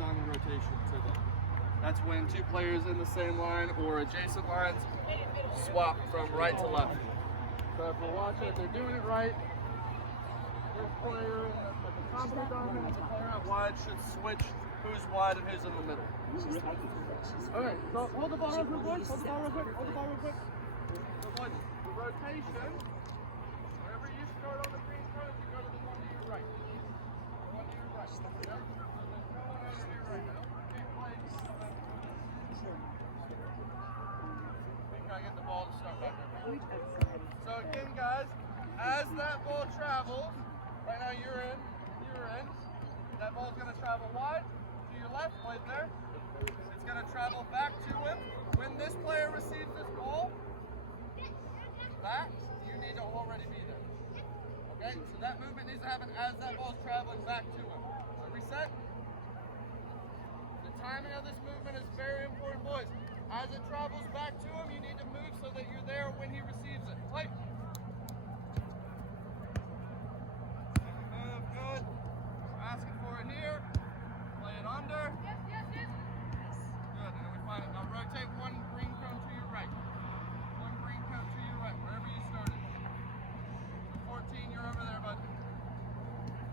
on the rotation to them. That's when two players in the same line or adjacent lines swap from right to left. So if we're watching, if they're doing it right, this player at the top of the diamond and the player out wide should switch who's wide and who's in the middle. Okay, so hold the ball real quick, boys. Hold the ball real quick. Hold the ball real quick. So boys, the rotation, wherever you start on the green card, you go to the one to your right. The one to your right. Yep. So there's no one over here right now. Okay, play. We gotta get the ball to start back there. So again, guys, as that ball travels, right now you're in. That ball's gonna travel wide to your left, right there. It's gonna travel back to him. When this player receives this ball, back, you need to already be there. Okay, so that movement needs to happen as that ball's traveling back to him. So reset. The timing of this movement is very important, boys. As it travels back to him, you need to move so that you're there when he receives it. Play. Move, good. We're asking for it here. Play it under. Yes. Good, and then we find it. Now rotate one green cone to your right. One green cone to your right, wherever you started. So 14, you're over there, bud.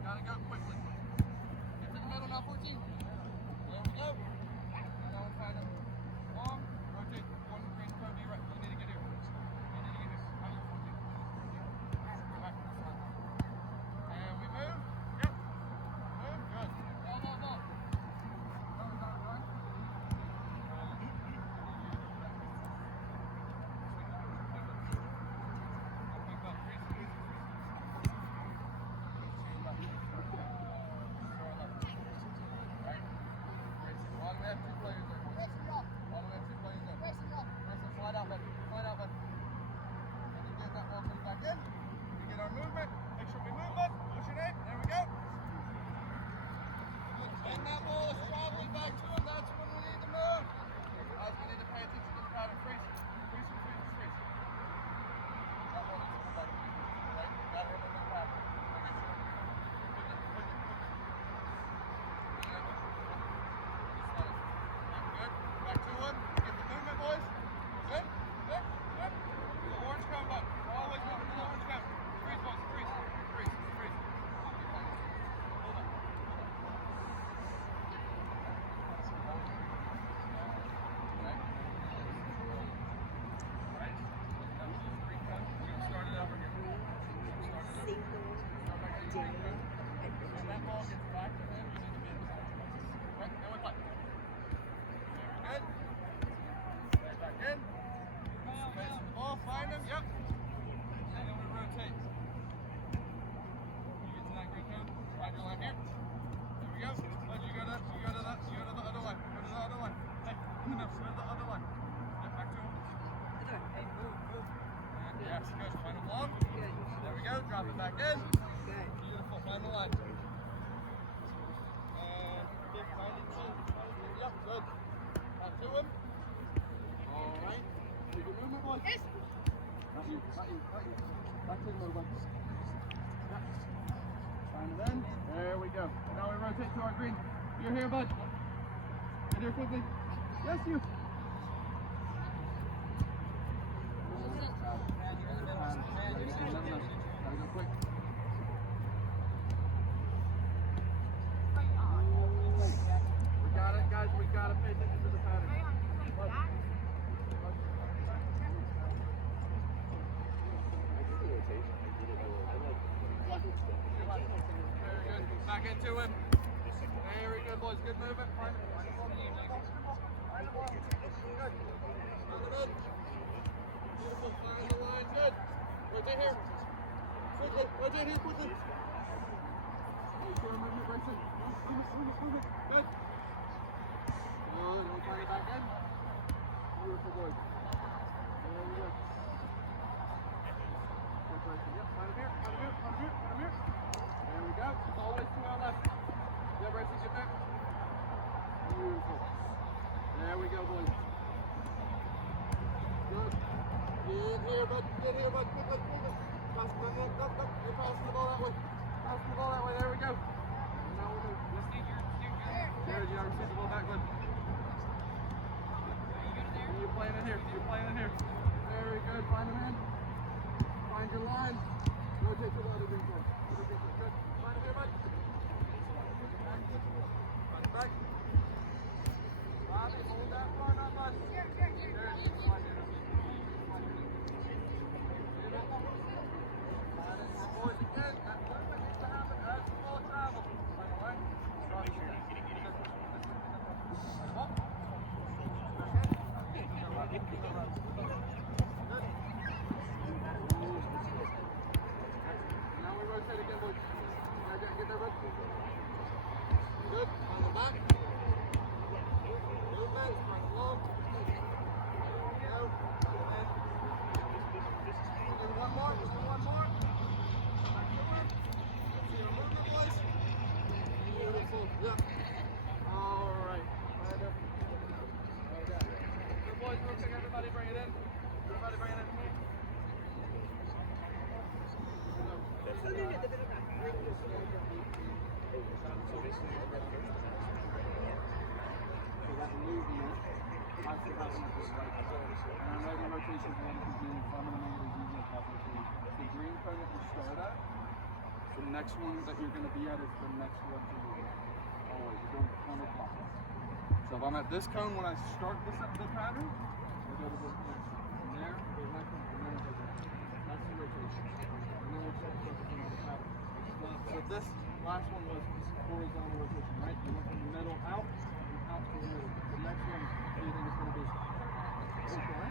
Gotta go quickly. Get to the middle now, 14. There we go. Now we find it. Long, rotate one green cone to your right. You need to get here. How you 14? Back. And we move. Yep. Move. Good. Ball. Run. Drop it back in. Beautiful. Final line. And 92. Yep, good. Back to him. All right. You can move, my boy. Yes. Not you. Back to the little one. Yep. Find it in. There we go. And now we rotate to our green. You're here, bud. Get here quickly. Yes, you. Gotta go quick. We got it, guys. We gotta pay attention to the pattern. Very good. Back into him. Very good, boys. Good movement. Find the ball. Good. Beautiful. Find the line. Good. Rotate here. Quickly. Rotate here quickly. Move it. Good. Good. We'll find it back in. Beautiful, boys. There we go. Good person. Yep. Find him here. There we go. It's always to our left. Yeah, Bryson, get back. Beautiful. There we go, boys. Good. Get here, bud. Quickly. Pass the ball. Up. You're passing the ball that way. There we go. And now we move. Good, you receive the ball back, good. You're playing in here, you're playing in here. Very good, find the man. Find your line. Rotate to the other green card. Good. Find it here, bud. Find it back. Bobby, hold that run up, bud. There it is. Find it. Boys, again, that movement needs to happen as the ball travels. By the way. Now we rotate again, boys. Get that rope. Good. On the back. Movement. On the low. Go. And one more. One more. Back over. See your movement, boys. Beautiful. Yeah. All right. Right up. Okay. Good, boys. Real quick, everybody bring it in. Everybody bring it in. That movement has to happen at this right time. And I know the rotation is one to do, so I'm going to make it as easy as possible for you. The green cone that you start at, the next one that you're going to be at is the next one to do. Always, you're going counterclockwise. So if I'm at this cone when I start the pattern, I go to the next one. From there, go to the next one, and then I go there. That's the rotation. And then we'll start focusing on the pattern. So this last one was horizontal rotation, right? You went from the middle out and out to the middle. The next one, what do you think it's going to be? Okay.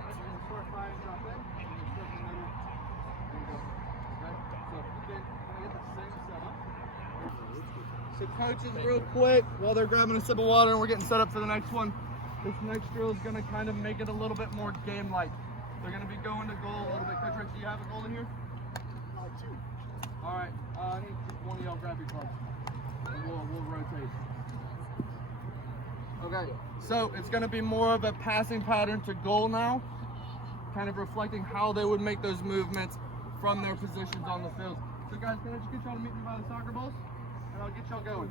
You're going to start high and drop in, and you start in the middle and go. Okay? So again, can I get the same setup? So coaches, real quick, while they're grabbing a sip of water and we're getting set up for the next one, this next drill is going to kind of make it a little bit more game-like. They're going to be going to goal a little bit. Coach Rick, do you have a goal in here? Two. All right, I need one of y'all grab your clubs, and we'll rotate. Okay, so it's going to be more of a passing pattern to goal now, kind of reflecting how they would make those movements from their positions on the field. So guys, can I just get y'all to meet me by the soccer balls, and I'll get y'all going.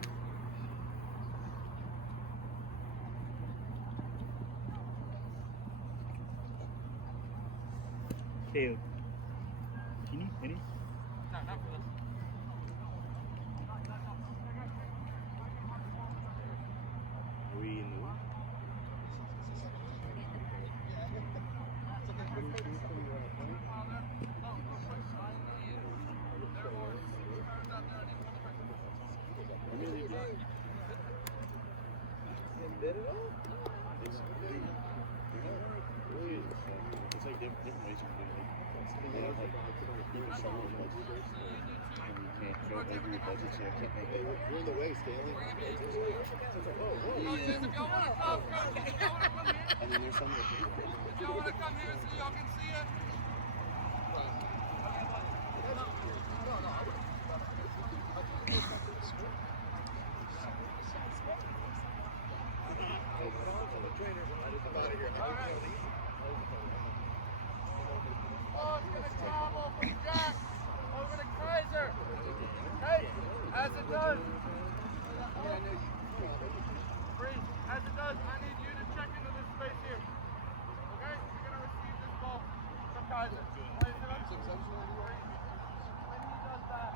Okay. Any? No, not for this. Are we in the room? It's like different ways of doing it. People sell those places. And you can't show it over your budget, so I can't make it. You're in the way, Stanley. And then there's some that If y'all want to come here so y'all can see it. Oh, it's going to travel from Jack over to Kaiser. Okay, as it does. Freeze. As it does, I need you to check into this space here. Okay, you're going to receive this ball from Kaiser. Place it up. When he does that,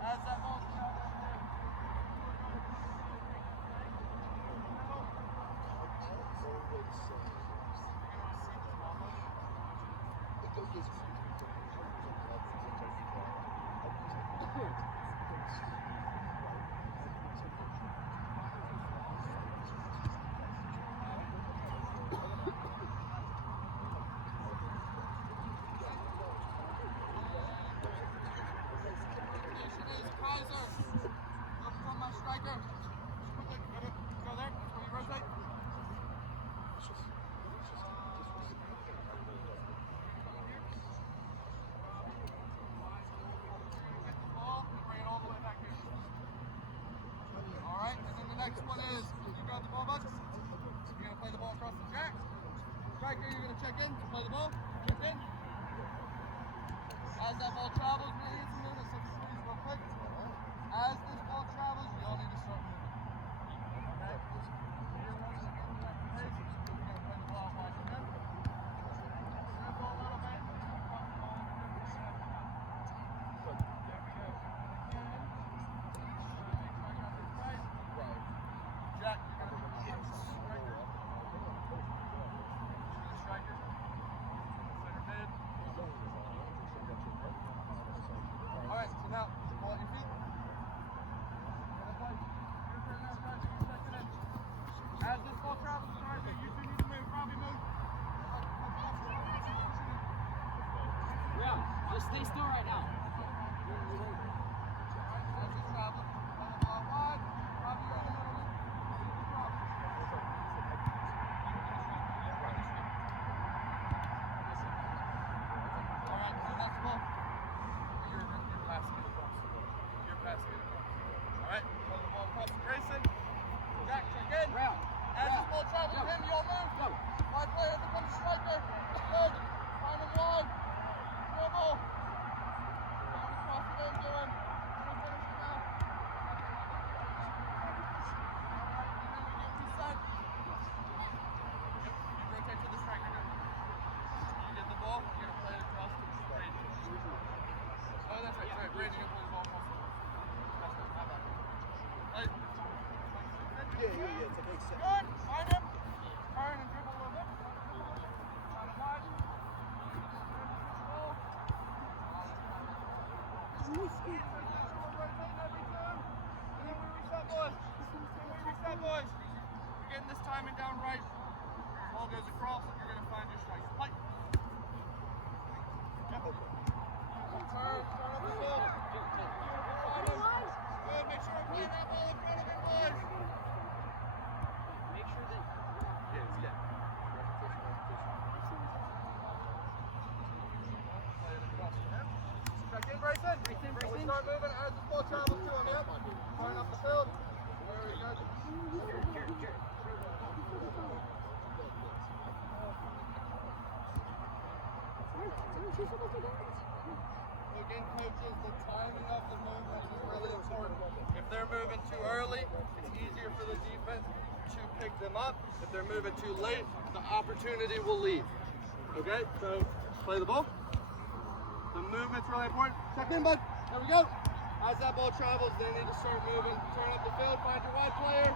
as that ball's traveling there, next one is, you grab the ball, bud. You're going to play the ball across the jack. Striker, you're going to check in, play the ball, check in. As that ball travels, really it's moving, so squeeze real quick. As this ball travels, you all need to start moving. Just stay still right now. Boys, you're getting this timing down right. Ball goes across and you're going to find your strike. Play. Turn up the field. Good, make sure I'm playing that ball in front of him, boys. Make sure that. Play it across to him. Check in, Bryson. We start moving as the ball travels to him, yeah? Turn up the field. Very good. Again, coaches, the timing of the movement is really important. If they're moving too early, it's easier for the defense to pick them up. If they're moving too late, the opportunity will leave. Okay, so play the ball. The movement's really important. Check in, bud. There we go. As that ball travels, they need to start moving. Turn up the field, find your wide player.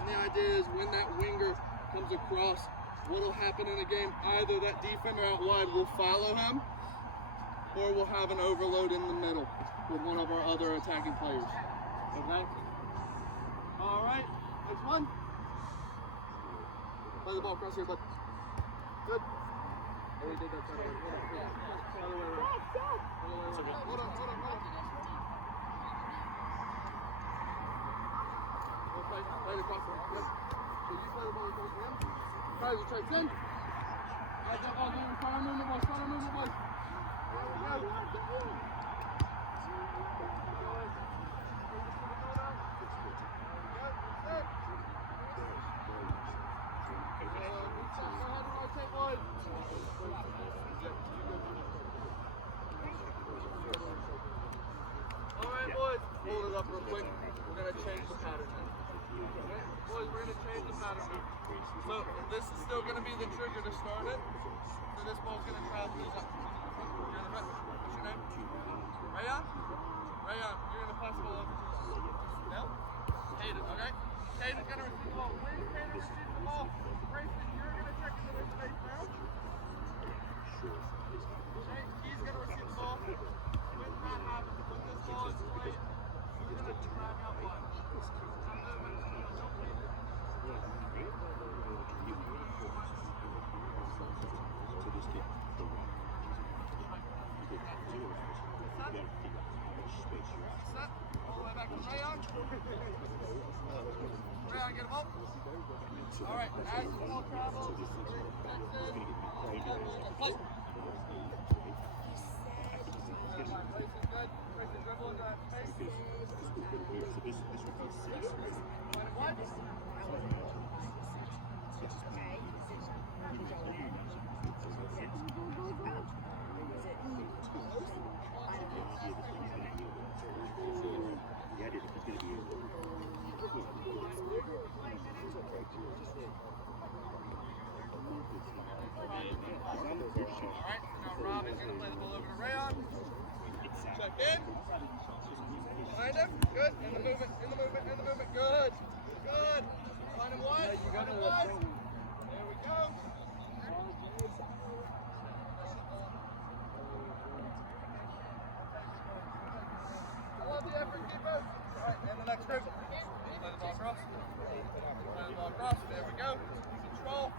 And the idea is when that winger comes across, what will happen in a game, either that defender out wide will follow him, or we'll have an overload in the middle with one of our other attacking players. Okay? All right, next one. Play the ball across here, bud. Good. Oh, we did that. Hold on. Play it across him. Good. So you play the ball across him. Guys, you try 10. Get that ball moving. Start moving the ball. There we go. Alright boys, hold it up real quick. We're going to change the pattern now. Okay? Boys, we're going to change the pattern now. So this is still going to be the trigger to start it. So this ball's going to travel this up. You're in the front. What's your name? Rayon? Rayon, you're going to pass the ball over to no? Hayden, okay? Hayden's going to receive the ball. When Hayden receives the ball, Grayson, you're going to check into this space now. Okay, he's going to receive the ball. When that happens, when this ball is played, he's going to drag out one. Set. All the way back to Rayon. Rayon, get him up. All right, as the ball travels, play. Grayson's good. Grayson dribble into that space. What? Again. Find him. Good. In the movement. In the movement. In the movement. Good. Good. Find him wide. Find him wide. There we go. I love the effort, keeper. All right, and the next group. Play the ball across. Play the ball across. There we go. Control.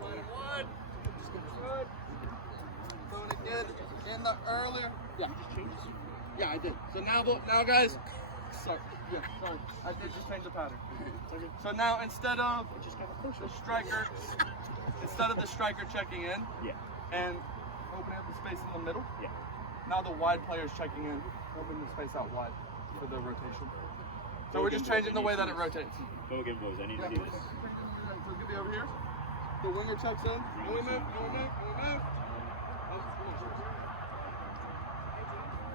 Find him wide. Good. Doing it good. In the earlier. Yeah. Yeah, I did. So now guys. Sorry. Yeah, sorry. I did just change the pattern. So now instead of the striker checking in and opening up the space in the middle, now the wide player is checking in, opening the space out wide for the rotation. So we're just changing the way that it rotates. Go again, boys. I need to see this. So it could be over here. The winger checks in. And we move.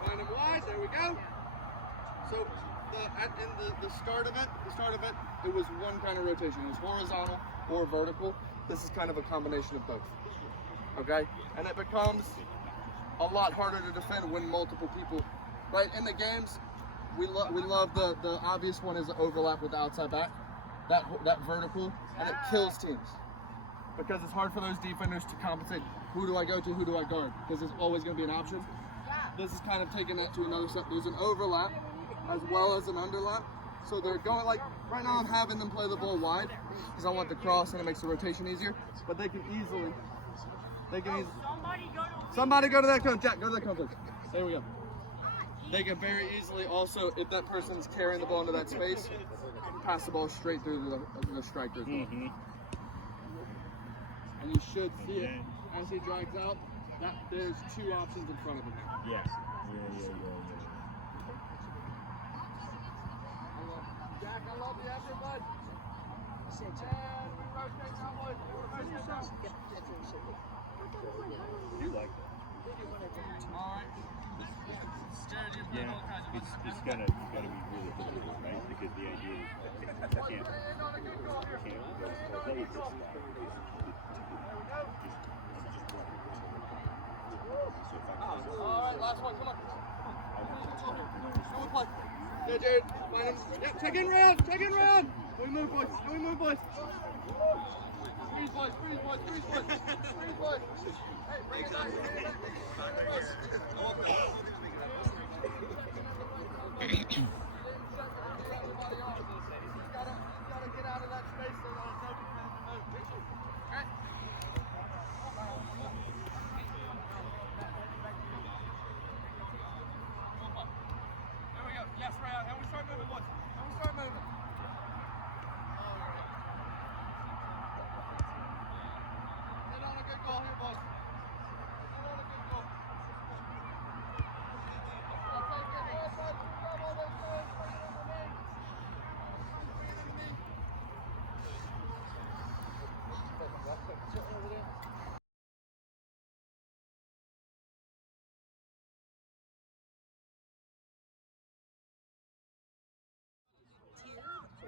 Find him wide. There we go. So the start of it, it was one kind of rotation. It was horizontal or vertical. This is kind of a combination of both. Okay? And it becomes a lot harder to defend when multiple people, right? In the games, we love the obvious one is the overlap with the outside back, that vertical, and it kills teams. Because it's hard for those defenders to compensate. Who do I go to? Who do I guard? Because there's always going to be an option. This is kind of taking that to another step. There's an overlap as well as an underlap. So they're going like, right now I'm having them play the ball wide because I want the cross and it makes the rotation easier. But they can easily, somebody go to that cone. Jack, go to that cone, please. There we go. They can very easily also, if that person's carrying the ball into that space, pass the ball straight through the striker. And you should see it as he drags out. That there's two options in front of him. Yes. Jack, I love the effort, bud. And we rotate now, boys. You like that? Alright. Yeah. It's gotta be really difficult, right? Because the idea is you can't go this far. Alright, last one, come on. Go and play. Yeah, Jared, find him. Yeah, check in round. Can we move, boys? Freeze, boys. Hey, bring it back. He's gotta get out of that space so that no defender can move. Okay? There we go. Yes, right out. And we start moving, boys. Hit on a good goal here, boys.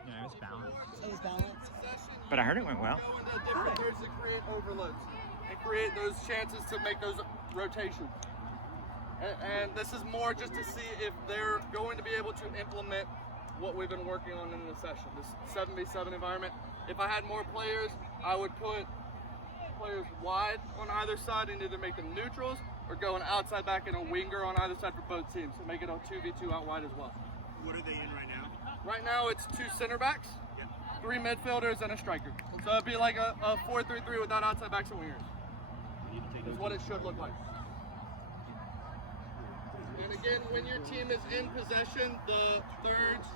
Yeah, it was balanced. But I heard it went well. Go into different thirds to create overloads and create those chances to make those rotations. And this is more just to see if they're going to be able to implement what we've been working on in the session, this 7v7 environment. If I had more players, I would put players wide on either side and either make them neutrals or go an outside back and a winger on either side for both teams to make it a 2v2 out wide as well. What are they in right now? Right now it's 2 center backs, 3 midfielders, and a striker. So it'd be like a 4-3-3 without outside backs and wingers. Is what it should look like. And again, when your team is in possession, the thirds,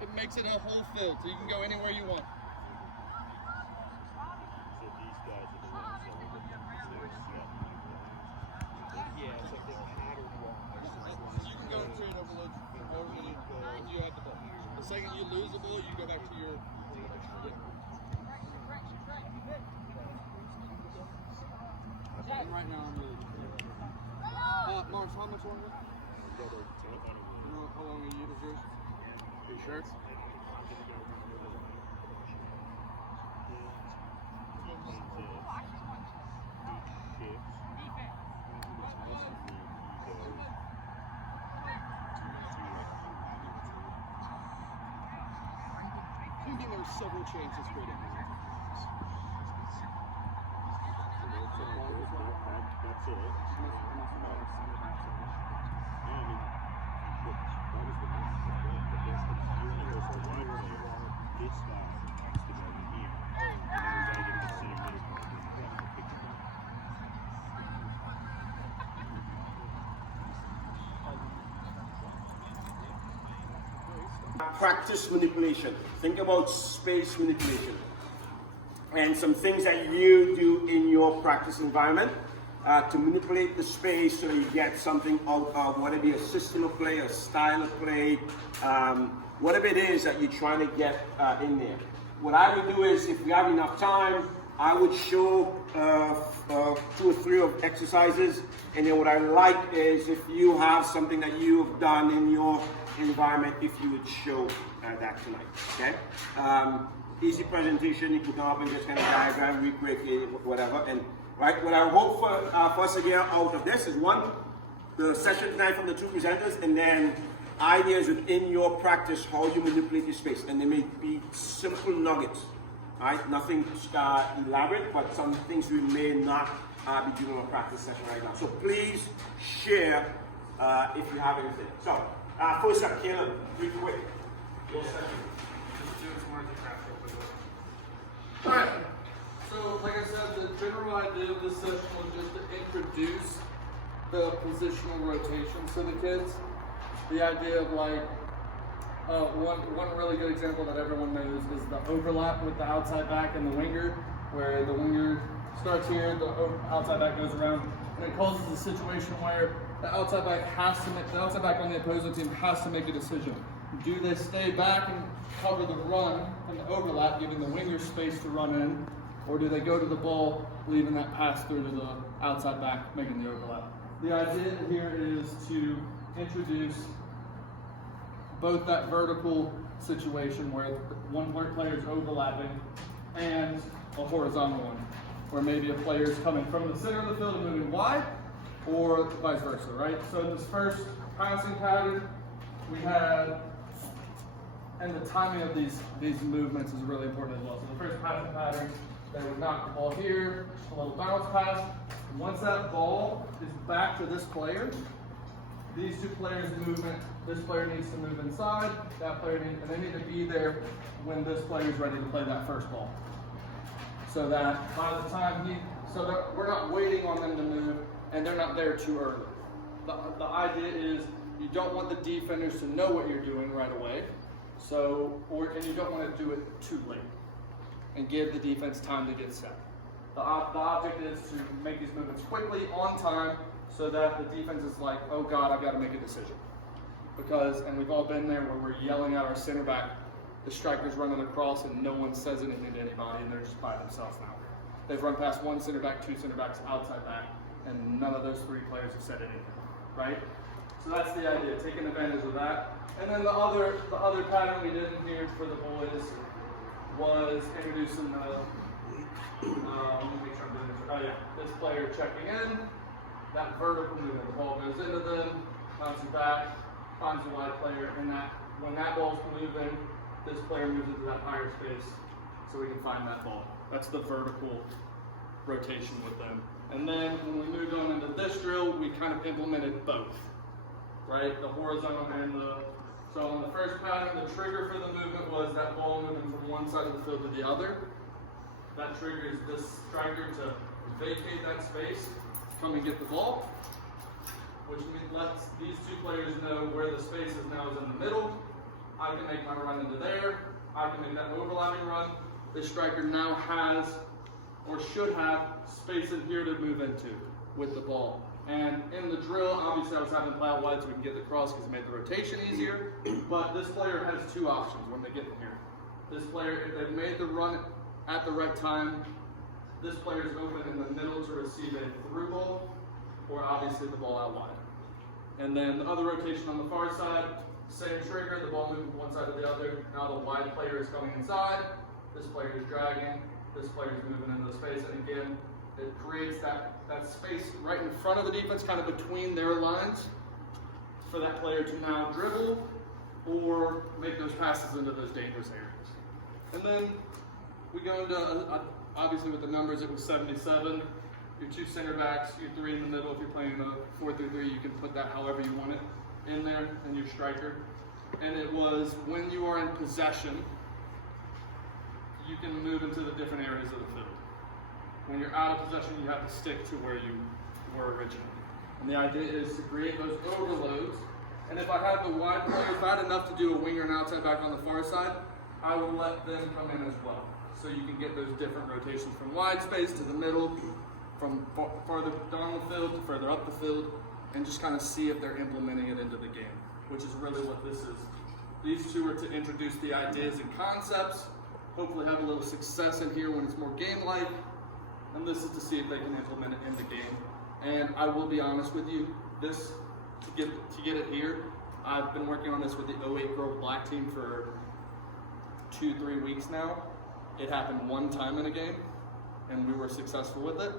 it makes it a whole field, so you can go anywhere you want. So these guys are the ones that we're going to Yeah, it's like this pattern wise. You can go and create overloads however many you have the ball. The second you lose the ball, you go back to your... And right now I'm really... Mars, how much longer? How long are you is yours? Are you sure? point being, there are several changes created. That's it. Practice manipulation. Think about space manipulation and some things that you do in your practice environment to manipulate the space so that you get something out of whatever it be a system of play, a style of play, whatever it is that you're trying to get in there. What I would do is, if we have enough time, I would show 2 or 3 of exercises, and then what I like is if you have something that you've done in your environment, if you would show that tonight, okay? Easy presentation, you can come up and just kind of diagram, recreate whatever, and right, what I hope for us to get out of this is 1, the session tonight from the 2 presenters, and then ideas within your practice, how you manipulate your space, and they may be simple nuggets, right? Nothing elaborate, but some things we may not be doing a practice session right now. So please share if you have anything. So first up, Caleb, real quick. Your session. Just doing some words of craft real quick. Alright, so like I said, the general idea of this session was just to introduce the positional rotations to the kids. The idea of like, one really good example that everyone knows is the overlap with the outside back and the winger, where the winger starts here, the outside back goes around, and it causes a situation where the outside back on the opposing team has to make a decision. Do they stay back and cover the run and the overlap, giving the winger space to run in, or do they go to the ball, leaving that pass through to the outside back, making the overlap? The idea here is to introduce both that vertical situation where one player is overlapping and a horizontal one, where maybe a player is coming from the center of the field and moving wide, or vice versa, right? So in this first passing pattern, we had, and the timing of these movements is really important as well. So the first passing pattern, they would knock the ball here, a little bounce pass. Once that ball is back to this player, these 2 players' movement, this player needs to move inside, that player needs, and they need to be there when this player is ready to play that first ball. So that by the time so that we're not waiting on them to move, and they're not there too early. The idea is you don't want the defenders to know what you're doing right away, and you don't want to do it too late, and give the defense time to get set. The object is to make these movements quickly, on time, so that the defense is like, oh God, I've got to make a decision. And we've all been there where we're yelling at our center back, the striker's running across and no one says anything to anybody and they're just by themselves now. They've run past 1 center back, 2 center backs, outside back, and none of those 3 players have said anything, right? So that's the idea, taking advantage of that. And then the other pattern we did in here for the boys was introducing the, let me make sure I'm doing this. This player checking in, that vertical movement. The ball goes into them, bounces back, finds the wide player, and when that ball's moving, this player moves into that higher space so we can find that ball. That's the vertical rotation with them. And then when we moved on into this drill, we kind of implemented both, right? The horizontal and so on the first pattern, the trigger for the movement was that ball moving from one side of the field to the other. That triggers this striker to vacate that space, come and get the ball, which lets these 2 players know where the space is now is in the middle. I can make my run into there. I can make that overlapping run. This striker now has, or should have, space in here to move into with the ball. And in the drill, obviously I was having to play out wide so we can get the cross because it made the rotation easier. But this player has 2 options when they get in here. This player, if they've made the run at the right time, this player is open in the middle to receive a through ball, or obviously the ball out wide. And then the other rotation on the far side, same trigger, the ball moving from one side to the other. Now the wide player is coming inside, this player is dragging, this player is moving into the space, and again, it creates that space right in front of the defense, kind of between their lines, for that player to now dribble or make those passes into those dangerous areas. And then we go into, obviously with the numbers, it was 77. Your 2 center backs, your 3 in the middle. If you're playing a 4-3-3, you can put that however you want it in there, and your striker. And it was when you are in possession, you can move into the different areas of the field. When you're out of possession, you have to stick to where you were originally. And the idea is to create those overloads. And if I have the wide players, if I had enough to do a winger and outside back on the far side, I will let them come in as well. So you can get those different rotations from wide space to the middle, from farther down the field to further up the field, and just kind of see if they're implementing it into the game, which is really what this is. These two are to introduce the ideas and concepts, hopefully have a little success in here when it's more game-like, and this is to see if they can implement it in the game. And I will be honest with you, this, to get it here, I've been working on this with the 08 Girl Black team for 2-3 weeks now. It happened one time in a game, and we were successful with it.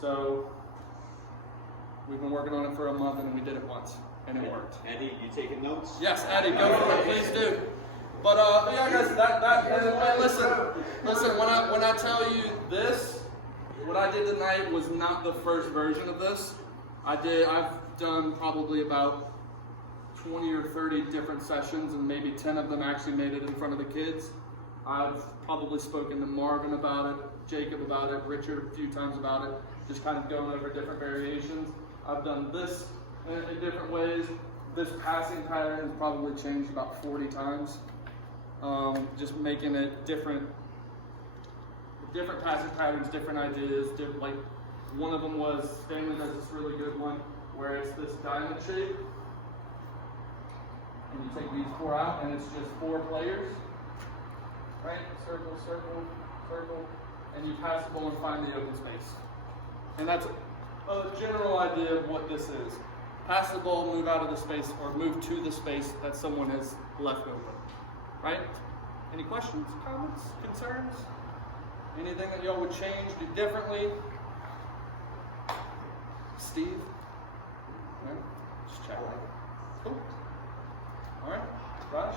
So we've been working on it for a month, and we did it once, and it worked. Eddie, you taking notes? Yes, Eddie, go for it, please do. But yeah, guys, and listen. When I tell you this, what I did tonight was not the first version of this. I've done probably about 20 or 30 different sessions, and maybe 10 of them actually made it in front of the kids. I've probably spoken to Marvin about it, Jacob about it, Richard a few times about it, just kind of going over different variations. I've done this in different ways. This passing pattern has probably changed about 40 times. Just making it different passing patterns, different ideas. Like one of them was, Stanley does this really good one, where it's this diamond shape. And you take these 4 out, and it's just 4 players. Right? Circle, circle, circle. And you pass the ball and find the open space. And that's a general idea of what this is. Pass the ball, move out of the space, or move to the space that someone has left open. Right? Any questions, comments, concerns? Anything that y'all would change, do differently? Steve? Right? Just check. Cool. All right. Raj?